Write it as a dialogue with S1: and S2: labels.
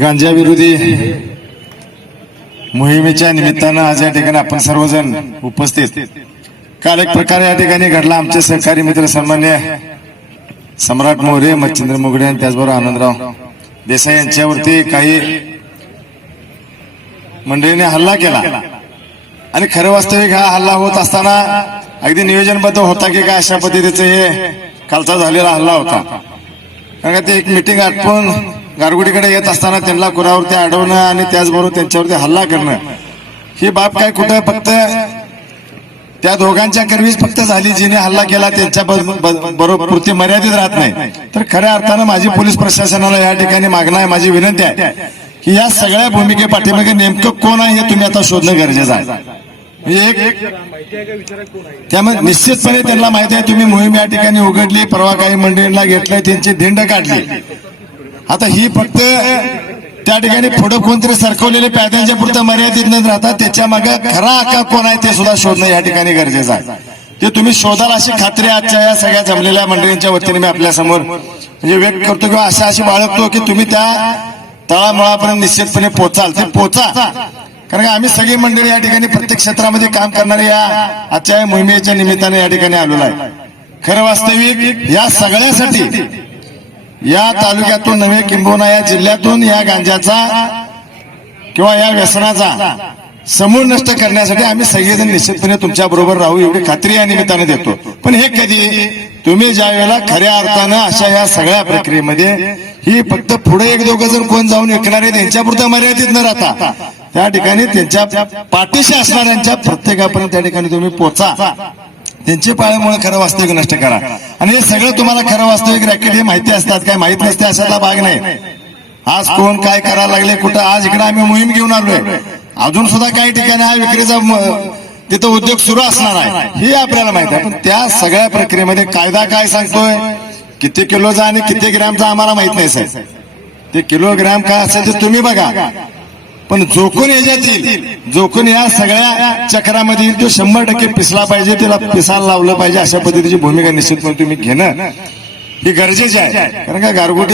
S1: गांजा विरोधी मोहिमेच्या निमित्तानं आज या ठिकाणी आपण सर्वजण उपस्थित. काल एक प्रकार या ठिकाणी घडला आमचे सहकारी मित्र सन्मान्य सम्राट मोरे मच्छिंद्र मुगडे आणि त्याचबरोबर आनंदराव देसाई यांच्यावरती काही मंडळीने हल्ला केला. आणि खरं वास्तविक हा हल्ला होत असताना अगदी नियोजनबद्ध होता की काय अशा पद्धतीचं हे कालचा झालेला हल्ला होता. कारण का ते एक मिटिंग आटपून गारगुडीकडे येत असताना त्यांना कुणावरती अडवणं आणि त्याचबरोबर त्यांच्यावरती हल्ला करणं ही बाब काय कुठं फक्त त्या दोघांच्या कर्वीच फक्त झाली जिने हल्ला केला त्यांच्या ब- ब- बरोबर पुरती मर्यादित राहत नाही. तर खऱ्या अर्थानं माझी पोलीस प्रशासनाला या ठिकाणी मागणं आहे माझी विनंती आहे की या सगळ्या भूमिके पाठीमागे नेमकं कोण आहे हे तुम्ही आता शोधणं गरजेचं आहे. म्हणजे एक त्यामुळे निश्चितपणे त्यांना माहिती आहे तुम्ही मोहीम या ठिकाणी उघडली परवा काही मंडळींना घेतलंय त्यांची धिंड काढली. आता ही फक्त त्या ठिकाणी पुढं कोणतरी सरकवलेले प्याद्यांच्या पुरतं मर्यादित न राहता त्याच्यामागे खरा आकार कोण आहे ते सुद्धा शोधणं या ठिकाणी गरजेचं आहे. ते तुम्ही शोधाल अशी खात्री आजच्या या सगळ्या जमलेल्या मंडळींच्या वतीने मी आपल्यासमोर म्हणजे व्यक्त करतो किंवा अशा अशी बाळगतो की तुम्ही त्या तळामुळापर्यंत निश्चितपणे पोचाल. ते पोचा. कारण का आम्ही सगळी मंडळी या ठिकाणी प्रत्येक क्षेत्रामध्ये काम करणारे या आजच्या या मोहिमेच्या निमित्ताने या ठिकाणी आलेलो आहे. खरं वास्तविक या सगळ्यासाठी या तालुक्यातून नव्हे किंबहुना या जिल्ह्यातून या गांजाचा किंवा या व्यसनाचा समूळ नष्ट करण्यासाठी आम्ही सगळेजण निश्चितपणे तुमच्या बरोबर राहू एवढी खात्री या निमित्ताने देतो. पण हे कधी तुम्ही ज्या वेळेला खऱ्या अर्थानं अशा या सगळ्या प्रक्रियेमध्ये ही फक्त पुढे एक दोघं जण कोण जाऊन विकणारे त्यांच्यापुरता त्यांच्यापुरतं मर्यादित न राहता त्या ठिकाणी त्यांच्या पाठीशी असणाऱ्यांच्या प्रत्येकापर्यंत त्या ठिकाणी तुम्ही पोचा. त्यांची पाळ्यामुळे खरं वास्तविक नष्ट करा. आणि हे सगळं तुम्हाला खरं वास्तविक रॅकेट हे माहिती असतात. काय माहीत नसते अशातला भाग नाही. आज कोण काय करायला लागले कुठं? आज इकडे आम्ही मोहीम घेऊन आलोय. अजून सुद्धा काही ठिकाणी हा विक्रीचा म- तिथं उद्योग सुरू असणार आहे. हे आपल्याला माहीत आहे. पण त्या सगळ्या प्रक्रियेमध्ये कायदा काय सांगतोय? किती किलोचा आणि किती ग्रॅमचा आम्हाला माहीत नाही साहेब. ते किलोग्रॅम काय असेल ते तुम्ही बघा. पण जोखून याच्यात येईल जोखून या सगळ्या चक्रामध्ये तो शंभर टक्के पिसला पाहिजे त्याला पिसायला लावलं पाहिजे अशा पद्धतीची भूमिका निश्चितपणे तुम्ही घेणं ही गरजेची आहे. कारण का गारगोटी